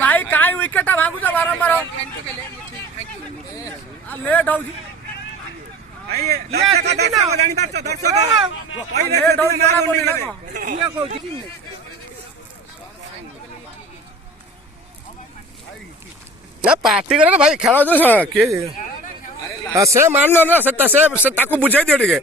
भाई काय विकेट भागुच बारंबार लेट हो ना पार्टी करे भाई खेल किए से मान ना से ताकू बुझाई दियो टिके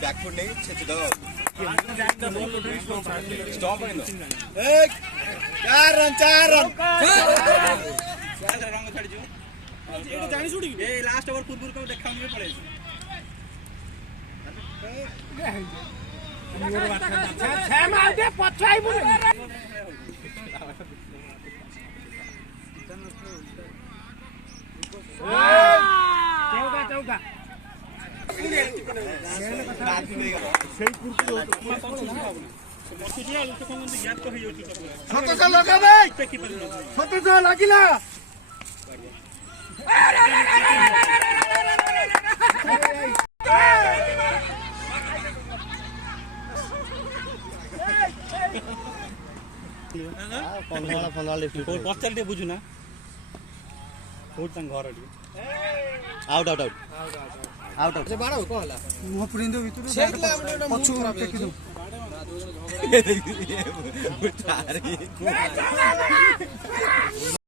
बैकफुट नहीं छेच दो स्टॉप है ना 4 रन रंग छाड़ी जो एटा जानि छुडी ए लास्ट ओवर पूर्व को देखा में पड़े छे मार दे पछाई बुले चौका লাগিলা पचार बुझु ना घर आउट आउट आउट आउट बाड़ा कौन हला मुह पुरिंदो भितर पछु टेकी दो